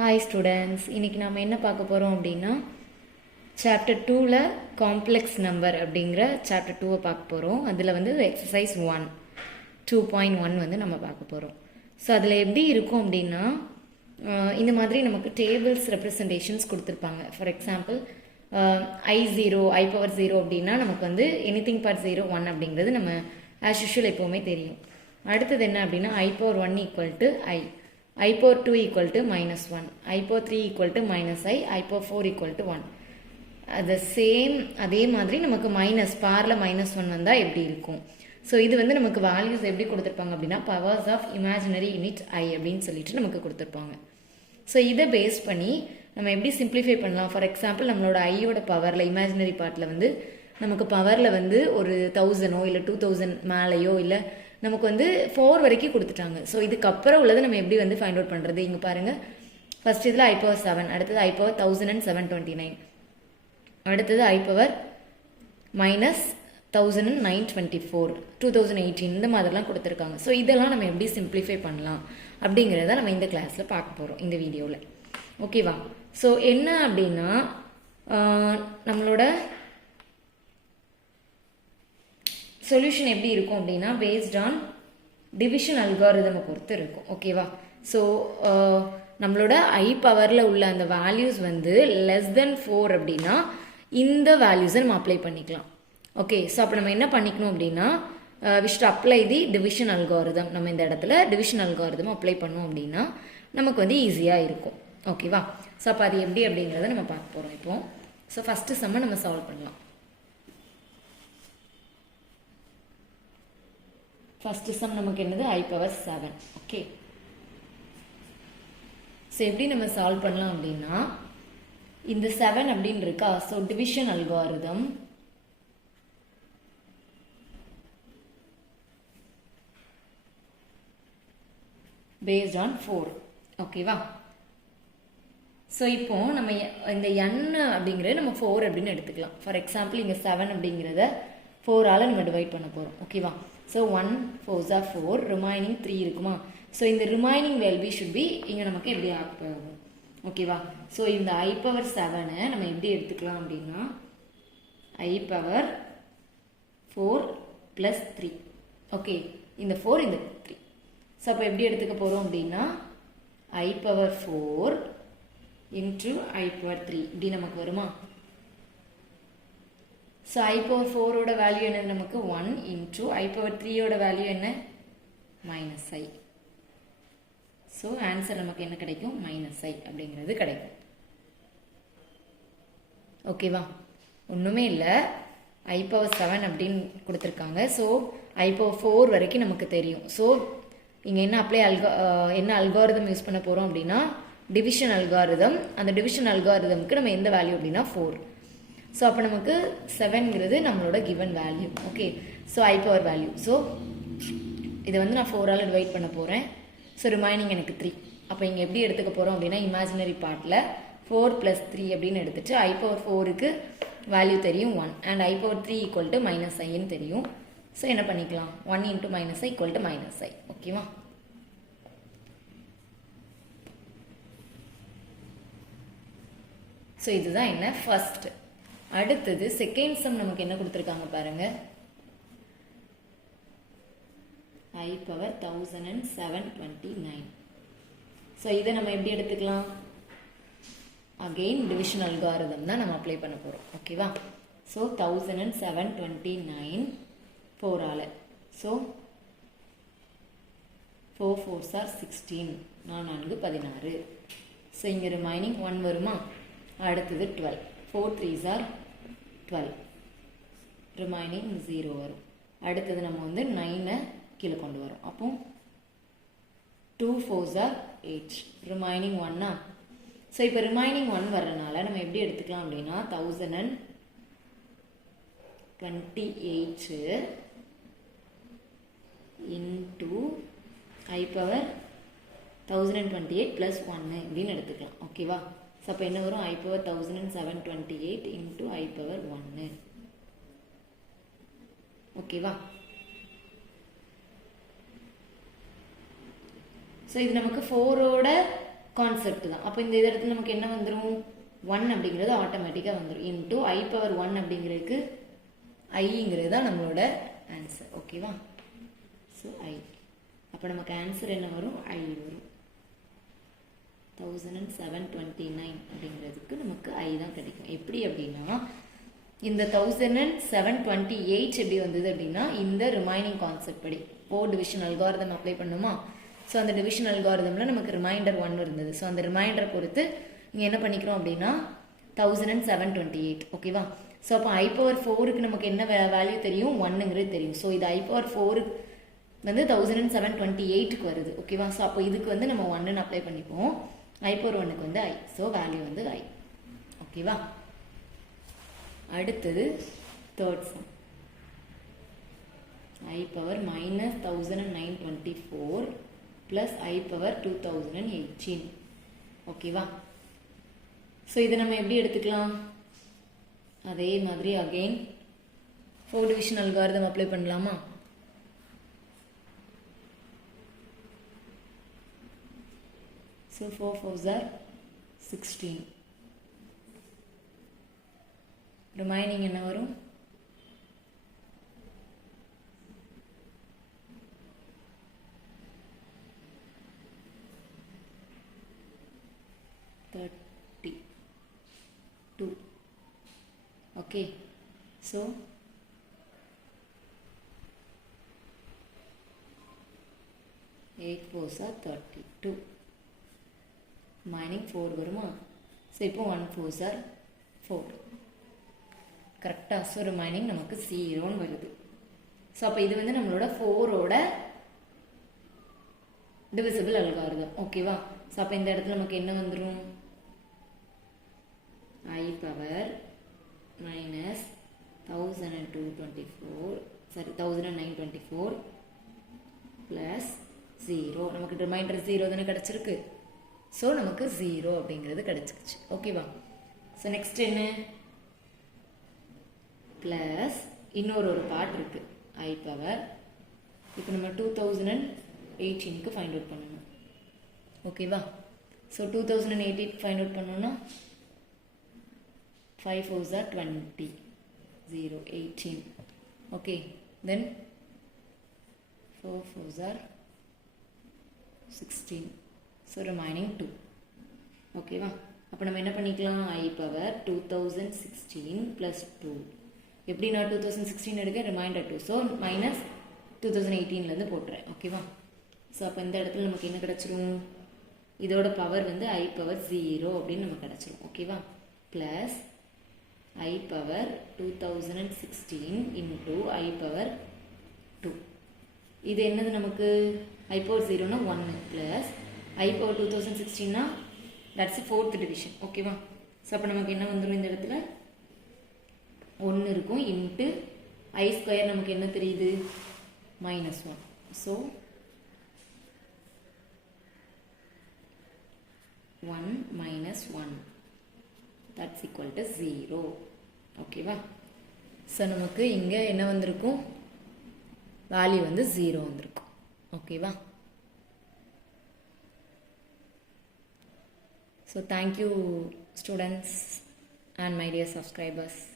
Hi students, இன்னைக்கு நாம என்ன பார்க்க போறோம் அப்படினா chapter 2ல complex number அப்படிங்கற chapter 2 பார்க்க போறோம். அதுல வந்து exercise 1 2.1 வந்து நம்ம பார்க்க போறோம். சோ அதுல எப்படி இருக்கும் அப்படினா இந்த மாதிரி நமக்கு tables representations கொடுத்திருப்பாங்க. For example I0 I power 0 அப்படினா நமக்கு வந்து anything part 0 1 அப்படிங்கிறது நம்ம as usual எப்பவுமே தெரியும். அடுத்து என்ன அப்படினா I power 1 equal to I I power 2 equal to minus 1, I power 3 equal to minus I power 4 equal to 1. The same, அதே மாதிரி நமக்கு minus, பார்ல minus 1 வந்தா எப்படி இருக்கும். So இது வந்து நமக்கு values எப்படி கொடுத்திருப்பாங்க அப்படின்னா powers of imaginary unit I அப்படின்னு சொல்லிட்டு நமக்கு கொடுத்திருப்பாங்க. So இதை பேஸ் பண்ணி நம்ம எப்படி simplify பண்ணலாம். For example நம்மளோட I யோட பவர்ல imaginary partல வந்து நமக்கு பவர்ல வந்து ஒரு 1000ஓ இல்ல 2000 மேலையோ இல்ல நமக்கு வந்து 4 வரைக்கும் கொடுத்துட்டாங்க. ஸோ இதுக்கு அப்புறம் உள்ளதை நம்ம எப்படி வந்து ஃபைண்ட் அவுட் பண்ணுறது. இங்கே பாருங்கள், ஃபர்ஸ்ட் இதில் I power 7, அடுத்தது I power 1729, அடுத்தது I power minus 1924, 2018 இந்த மாதிரிலாம் கொடுத்துருக்காங்க. ஸோ இதெல்லாம் நம்ம எப்படி சிம்பிளிஃபை பண்ணலாம் அப்படிங்கிறத நம்ம இந்த கிளாஸில் பார்க்க போகிறோம் இந்த வீடியோவில். ஓகேவா? ஸோ என்ன அப்படின்னா நம்மளோட சொல்யூஷன் எப்படி இருக்கும் அப்படின்னா பேஸ்ட் ஆன் டிவிஷன் அல்காரிதமை பொறுத்து இருக்கும். ஓகேவா? ஸோ நம்மளோட ஐ பவரில் உள்ள அந்த வேல்யூஸ் வந்து லெஸ் தென் 4 அப்படின்னா இந்த வேல்யூஸை நம்ம அப்ளை பண்ணிக்கலாம். ஓகே, ஸோ அப்போ நம்ம என்ன பண்ணிக்கணும் அப்படின்னா we should apply the division algorithm. நம்ம இந்த இடத்துல டிவிஷன் அல்காரிதம் அப்ளை பண்ணோம் அப்படின்னா நமக்கு வந்து ஈஸியாக இருக்கும். ஓகேவா? ஸோ அப்போ அது எப்படி அப்படிங்கிறத நம்ம பார்க்க போகிறோம் இப்போ. ஸோ ஃபஸ்ட்டு சம்மை நம்ம சால்வ் பண்ணலாம். ஃபர்ஸ்ட் சம் நமக்கு என்னது I power 7. ஓகே, ஸோ எப்படி நம்ம சால்வ் பண்ணலாம் அப்படின்னா இந்த 7 அப்படின்னு இருக்கா. So division algorithm based on 4. ஓகேவா? ஸோ இப்போ நம்ம இந்த n அப்படிங்கிறது நம்ம 4 அப்படின்னு எடுத்துக்கலாம். ஃபார் எக்ஸாம்பிள் இங்கே 7 அப்படிங்கிறத 4ஆல் நம்ம டிவைட் பண்ண போகிறோம். ஓகேவா? ஸோ 1 4s are 4, ரிமைனிங் 3 இருக்குமா. ஸோ இந்த ரிமைனிங் வேல்யூ ஷுட் பி இங்கே நமக்கு எப்படி ஆகும். ஓகேவா? ஸோ இந்த I power 7 நம்ம எப்படி எடுத்துக்கலாம் அப்படின்னா I power 4 plus 3. ஓகே, இந்த 4 இந்த 3. ஸோ அப்போ எப்படி எடுத்துக்க போகிறோம் அப்படின்னா I power 4 into I power 3 இப்படி நமக்கு வருமா. ஸோ I power 4ஓட வேல்யூ என்ன நமக்கு 1 into I power 3ஓட வேல்யூ என்ன minus I. ஸோ ஆன்சர் நமக்கு என்ன கிடைக்கும் minus I அப்படிங்கிறது கிடைக்கும். ஓகேவா? ஒன்றுமே இல்லை, I power 7 அப்படின்னு கொடுத்துருக்காங்க. ஸோ I power 4 வரைக்கும் நமக்கு தெரியும். ஸோ இங்கே என்ன என்ன அல்காரிதம் யூஸ் பண்ண போகிறோம் அப்படின்னா டிவிஷன் அல்காரிதம். அந்த டிவிஷன் அல்காரிதமுக்கு நம்ம எந்த வேல்யூ அப்படின்னா 4. ஸோ அப்போ நமக்கு 7ங்கிறது நம்மளோட given value. Okay, so I power value. So இதை வந்து நான் 4ஆல் டிவைட் பண்ண போகிறேன். ஸோ ரிமைனிங் எனக்கு 3. அப்போ இங்கே எப்படி எடுத்துக்க போகிறோம் அப்படின்னா இமேஜினரி பார்ட்டில் 4 + 3 அப்படின்னு எடுத்துட்டு I பவர் 4க்கு வேல்யூ தெரியும் 1 and I power 3 equal to minus Iன்னு தெரியும். ஸோ என்ன பண்ணிக்கலாம் 1 into minus I equal to minus I. ஓகேவா? ஸோ இதுதான் என்ன ஃபர்ஸ்ட். அடுத்தது செகண்ட் சம் நமக்கு என்ன கொடுத்துருக்காங்க பாருங்க. I power 1729. ஸோ இதை நம்ம எப்படி எடுத்துக்கலாம். அகெயின் டிவிஷன் அல்காரிதம் தான் நம்ம அப்ளை பண்ண போகிறோம். ஓகேவா? ஸோ 1729 4ஆல். So 4 4s are 16, 4 16. ஸோ இங்கே ரிமைனிங் 1 வருமா. அடுத்தது 12, 4 3s are 12, ரிமைனிங் 0 வரும். அடுத்தது நம்ம வந்து 9 கீழே கொண்டு வரோம். அப்போ 2 4s are 8, ரிமைனிங் 1. ஸோ இப்போ ரிமைனிங் 1 வர்றதுனால நம்ம எப்படி எடுத்துக்கலாம் அப்படின்னா 1028 into I power 1028 plus 1 அப்படின்னு எடுத்துக்கலாம். ஓகேவா? ஸோ அப்போ என்ன வரும் I power 1728 into I power 1. ஓகேவா? ஸோ இது நமக்கு 4ஓட கான்செப்ட் தான். அப்போ இந்த இடத்துல நமக்கு என்ன வந்துடும், 1 அப்படிங்கிறது ஆட்டோமேட்டிக்காக வந்துடும். இன்டூ I பவர் 1 அப்படிங்கிறதுக்கு ஐங்கிறது தான் நம்மளோட ஆன்சர். ஓகேவா? So I. அப்போ நமக்கு ஆன்சர் என்ன வரும், I வரும். 1729 அப்படிங்கிறதுக்கு நமக்கு I தான் கிடைக்கும். எப்படி அப்படின்னா இந்த 1728 எப்படி வந்தது அப்படின்னா இந்த ரிமைனிங் கான்செப்ட் படி 4 டிவிஷன் அல்காரிதம் அப்ளை பண்ணுமா. ஸோ அந்த டிவிஷன் அல்காரிதமில் நமக்கு ரிமைண்டர் 1 இருந்தது. ஸோ அந்த ரிமைண்டரை பொறுத்து இங்கே என்ன பண்ணிக்கிறோம் அப்படின்னா 1728. ஓகேவா? ஸோ அப்போ I பவர் 4க்கு நமக்கு என்ன வேல்யூ தெரியும், 1ங்கிறது தெரியும். ஸோ இது I பவர் 4 வந்து 1728க்கு வருது. ஓகேவா? ஸோ அப்போ இதுக்கு வந்து நம்ம 1ன்னு அப்ளை பண்ணிப்போம். I பவர் 1க்கு வந்து I. ஸோ வேல்யூ வந்து I. ஓகேவா? அடுத்தது third sum. I power minus 1924 plus I power 2018. ஓகேவா? ஸோ இதை நம்ம எப்படி எடுத்துக்கலாம், அதே மாதிரி அகெயின் 4 டிவிஷன் அல்காரிதம் அப்ளை பண்ணலாமா. So 4 4s are 16. ரிமைனிங் என்ன வரும், 32. Okay, so 8 4s are 32. Mining 4 வருமா. ஸோ இப்போ 1 4s are 4. கரெக்டாக. ஸோ ரிமைனிங் நமக்கு 0ன்னு வருது. ஸோ அப்போ இது வந்து நம்மளோட 4ஓட டிவிசிபிள் அல்காரிதம். ஓகேவா? ஸோ அப்போ இந்த இடத்துல நமக்கு என்ன வந்துடும், I பவர் மைனஸ் 1924 ப்ளஸ் 0. நமக்கு ரிமைண்டர் 0 தானே கிடச்சிருக்கு. ஸோ நமக்கு 0 அப்படிங்கிறது கிடச்சிருச்சு. ஓகேவா? ஸோ நெக்ஸ்ட் என்ன, ப்ளஸ் இன்னொரு பார்ட் இருக்குது I பவர். இப்போ நம்ம 2018க்கு ஃபைண்ட் அவுட் பண்ணணும். ஓகேவா? ஸோ 2018 ஃபைண்ட் அவுட் பண்ணோன்னா 5 4s are 20, 0 18. Okay, then 4 4s are 16. So remaining 2. ஓகேவா? அப்போ நம்ம என்ன பண்ணிக்கலாம், I பவர் 2016 ப்ளஸ் 2. எப்படி நான் 2016 எடுக்க, ரிமைண்டர் 2. ஸோ மைனஸ் 2018லேருந்து போட்டுறேன். ஓகேவா? ஸோ அப்போ இந்த இடத்துல நமக்கு என்ன கிடச்சிரும், இதோட பவர் வந்து I பவர் 0 அப்படின்னு நமக்கு கிடச்சிரும். ஓகேவா? Plus I power 2016 into I power 2. இது என்னது நமக்கு, I பவர் 0னா 1 ப்ளஸ் I பவர் 2016னா தட்ஸ் 4th டிவிஷன். ஓகேவா? ஸோ அப்போ நமக்கு என்ன வந்துடும், இந்த இடத்துல 1 இருக்கும் இன்ட்டு I ஸ்கொயர் நமக்கு என்ன தெரியுது, minus 1. So 1 minus 1 that's equal to 0. ஓகேவா? ஸோ நமக்கு இங்கே என்ன வந்திருக்கும், வேல்யூ வந்து 0 வந்திருக்கும். ஓகேவா? So thank you students and my dear subscribers.